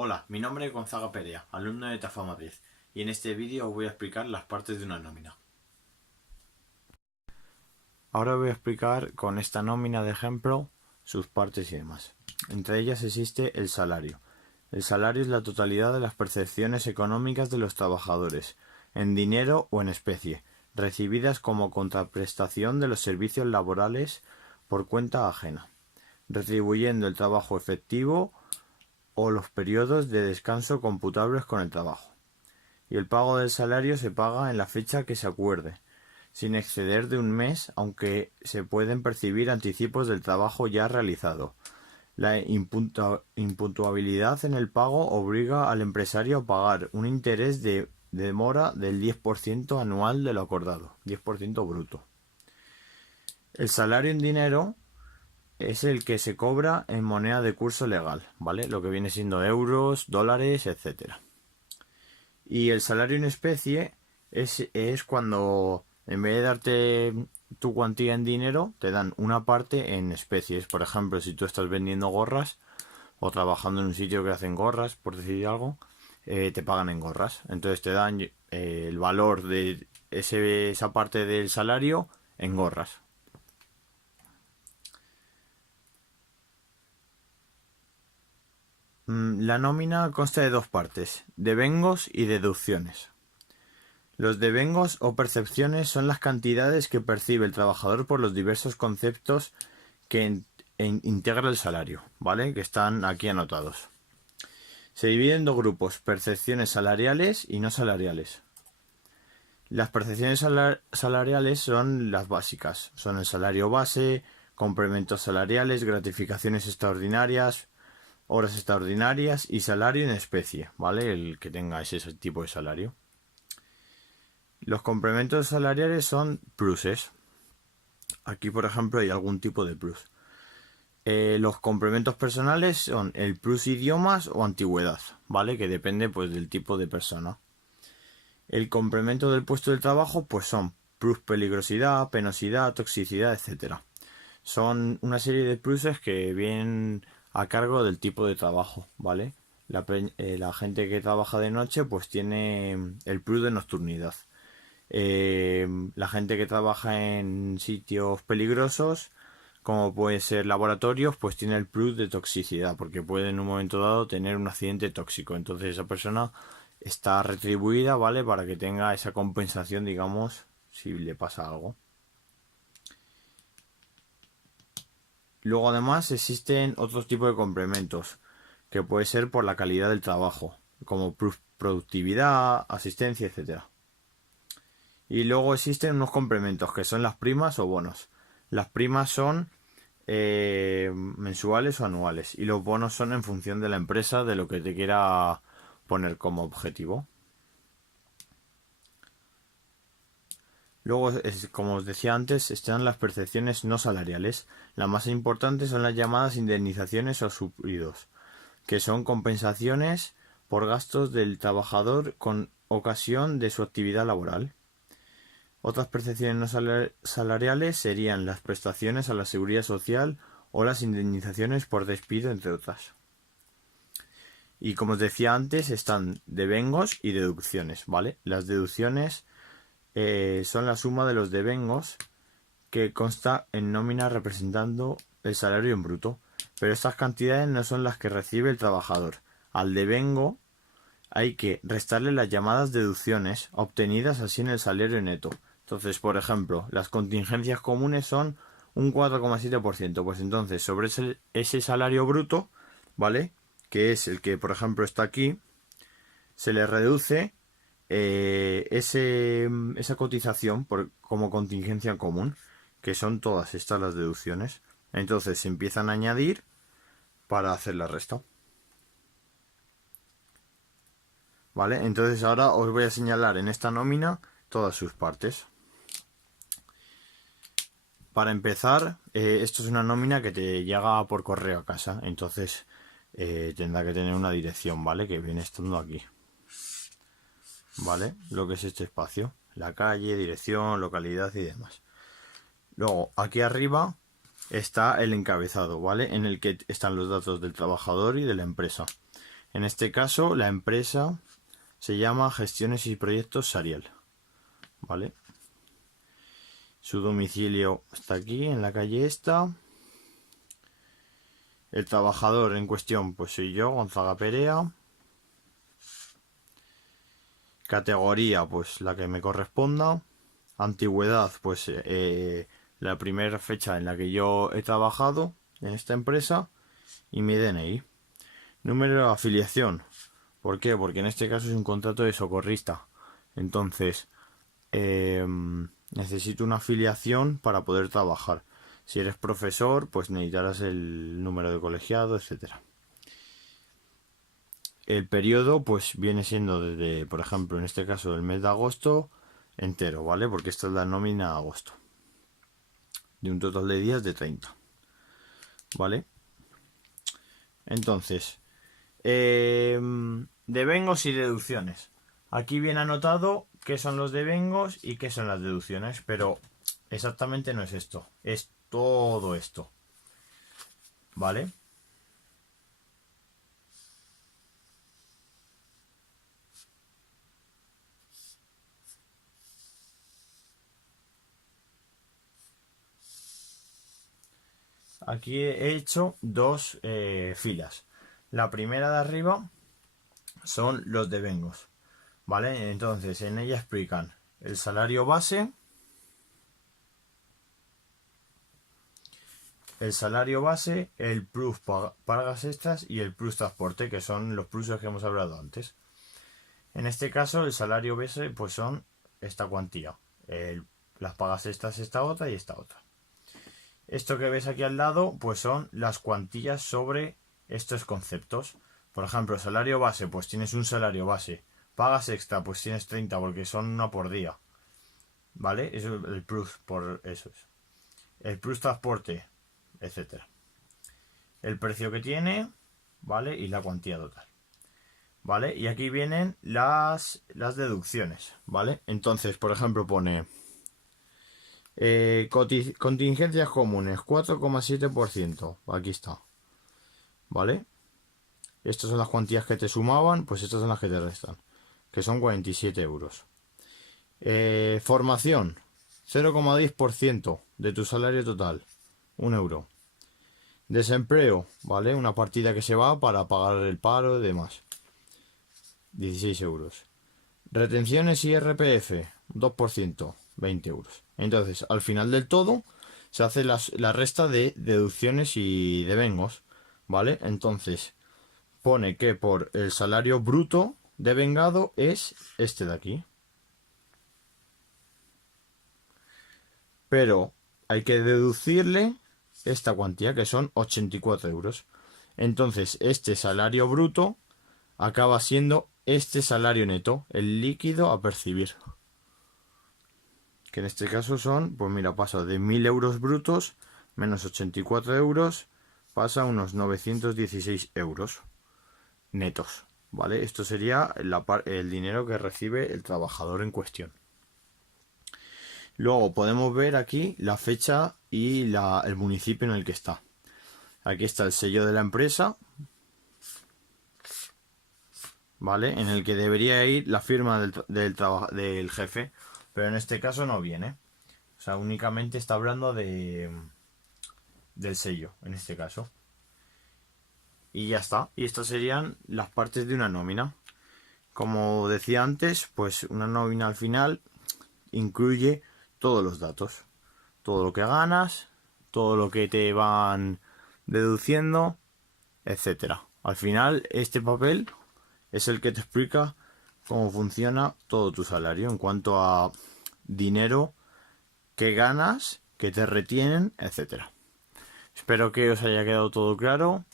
Hola, mi nombre es Gonzaga Perea, alumno de Tafa Madrid, y en este vídeo os voy a explicar las partes de una nómina. Ahora voy a explicar con esta nómina de ejemplo sus partes y demás. Entre ellas existe el salario. El salario es la totalidad de las percepciones económicas de los trabajadores, en dinero o en especie, recibidas como contraprestación de los servicios laborales por cuenta ajena, retribuyendo el trabajo efectivo o los periodos de descanso computables con el trabajo. Y el pago del salario se paga en la fecha que se acuerde, sin exceder de un mes, aunque se pueden percibir anticipos del trabajo ya realizado. La impuntualidad en el pago obliga al empresario a pagar un interés de demora del 10% anual de lo acordado, 10% bruto. El salario en dinero es el que se cobra en moneda de curso legal, ¿vale? Lo que viene siendo euros, dólares, etcétera. Y el salario en especie es cuando en vez de darte tu cuantía en dinero, te dan una parte en especies. Por ejemplo, si tú estás vendiendo gorras o trabajando en un sitio que hacen gorras, por decir algo, te pagan en gorras. Entonces te dan el valor de esa parte del salario en gorras. La nómina consta de dos partes, devengos y deducciones. Los devengos o percepciones son las cantidades que percibe el trabajador por los diversos conceptos que integra el salario, ¿vale? Que están aquí anotados. Se divide en dos grupos, percepciones salariales y no salariales. Las percepciones salariales son las básicas, son el salario base, complementos salariales, gratificaciones extraordinarias, horas extraordinarias y salario en especie, ¿vale? El que tenga ese tipo de salario. Los complementos salariales son pluses. Aquí, por ejemplo, hay algún tipo de plus. Los complementos personales son el plus idiomas o antigüedad, ¿vale? Que depende pues del tipo de persona. El complemento del puesto de trabajo pues son plus peligrosidad, penosidad, toxicidad, etcétera. Son una serie de pluses que vienen a cargo del tipo de trabajo, ¿vale? La gente que trabaja de noche pues tiene el plus de nocturnidad. La gente que trabaja en sitios peligrosos, como puede ser laboratorios, pues tiene el plus de toxicidad, porque puede en un momento dado tener un accidente tóxico. Entonces esa persona está retribuida, ¿vale? Para que tenga esa compensación, digamos, si le pasa algo. Luego además existen otros tipos de complementos, que puede ser por la calidad del trabajo, como productividad, asistencia, etcétera. Y luego existen unos complementos que son las primas o bonos. Las primas son mensuales o anuales y los bonos son en función de la empresa, de lo que te quiera poner como objetivo. Luego, como os decía antes, están las percepciones no salariales. Las más importantes son las llamadas indemnizaciones o suplidos, que son compensaciones por gastos del trabajador con ocasión de su actividad laboral. Otras percepciones no salariales serían las prestaciones a la seguridad social o las indemnizaciones por despido, entre otras. Y como os decía antes, están devengos y deducciones, ¿vale? Las deducciones son la suma de los devengos que consta en nómina representando el salario en bruto, pero estas cantidades no son las que recibe el trabajador. Al devengo hay que restarle las llamadas deducciones obtenidas así en el salario neto. Entonces, por ejemplo, las contingencias comunes son un 4,7%. Pues entonces, sobre ese salario bruto, ¿vale? Que es el que, por ejemplo, está aquí, se le reduce esa cotización como contingencia común, que son todas estas las deducciones. Entonces se empiezan a añadir para hacer la resta. ¿Vale? Entonces ahora os voy a señalar en esta nómina todas sus partes. Para empezar, esto es una nómina que te llega por correo a casa, entonces tendrá que tener una dirección, ¿vale? Que viene estando aquí. ¿Vale? Lo que es este espacio, la calle, dirección, localidad y demás. Luego, aquí arriba está el encabezado, ¿vale? En el que están los datos del trabajador y de la empresa. En este caso, la empresa se llama Gestiones y Proyectos Sariel. ¿Vale? Su domicilio está aquí, en la calle esta. El trabajador en cuestión, pues soy yo, Gonzaga Perea. Categoría, pues la que me corresponda. Antigüedad, pues la primera fecha en la que yo he trabajado en esta empresa. Y mi DNI. Número de afiliación. ¿Por qué? Porque en este caso es un contrato de socorrista. Entonces, necesito una afiliación para poder trabajar. Si eres profesor, pues necesitarás el número de colegiado, etcétera. El periodo, pues viene siendo desde, por ejemplo, en este caso, el mes de agosto entero, ¿vale? Porque esta es la nómina de agosto. De un total de días de 30. ¿Vale? Entonces, devengos y deducciones. Aquí viene anotado qué son los devengos y qué son las deducciones, pero exactamente no es esto, es todo esto. ¿Vale? Aquí he hecho dos filas. La primera de arriba son los devengos. ¿Vale? Entonces en ella explican el salario base, el plus pagas extras y el plus transporte, que son los pluses que hemos hablado antes. En este caso el salario base pues son esta cuantía, las pagas extras esta otra y esta otra. Esto que ves aquí al lado pues son las cuantías sobre estos conceptos. Por ejemplo, salario base, pues tienes un salario base. Pagas extra, pues tienes 30 porque son una por día. ¿Vale? Eso es el plus, por eso es. El plus transporte, etcétera. El precio que tiene, ¿vale? Y la cuantía total. ¿Vale? Y aquí vienen las deducciones, ¿vale? Entonces, por ejemplo, pone contingencias comunes, 4,7%. Aquí está. ¿Vale? Estas son las cuantías que te sumaban, pues estas son las que te restan, que son 47 euros. Formación, 0,10% de tu salario total, 1 euro. Desempleo, ¿vale? Una partida que se va para pagar el paro y demás, 16 euros. Retenciones y RPF, 2%, 20 euros. Entonces, al final del todo, se hace la resta de deducciones y devengos, ¿vale? Entonces, pone que por el salario bruto devengado es este de aquí. Pero hay que deducirle esta cuantía, que son 84 euros. Entonces, este salario bruto acaba siendo este salario neto, el líquido a percibir. Que en este caso son, pues mira, pasa de 1000 euros brutos menos 84 euros, pasa a unos 916 euros netos. ¿Vale? Esto sería el dinero que recibe el trabajador en cuestión. Luego podemos ver aquí la fecha y el municipio en el que está. Aquí está el sello de la empresa, ¿vale? En el que debería ir la firma del jefe, pero en este caso no viene. O sea, únicamente está hablando del sello, en este caso. Y ya está. Y estas serían las partes de una nómina. Como decía antes, pues una nómina al final incluye todos los datos, todo lo que ganas, todo lo que te van deduciendo, etcétera. Al final, este papel es el que te explica cómo funciona todo tu salario en cuanto a dinero que ganas, que te retienen, etcétera. Espero que os haya quedado todo claro.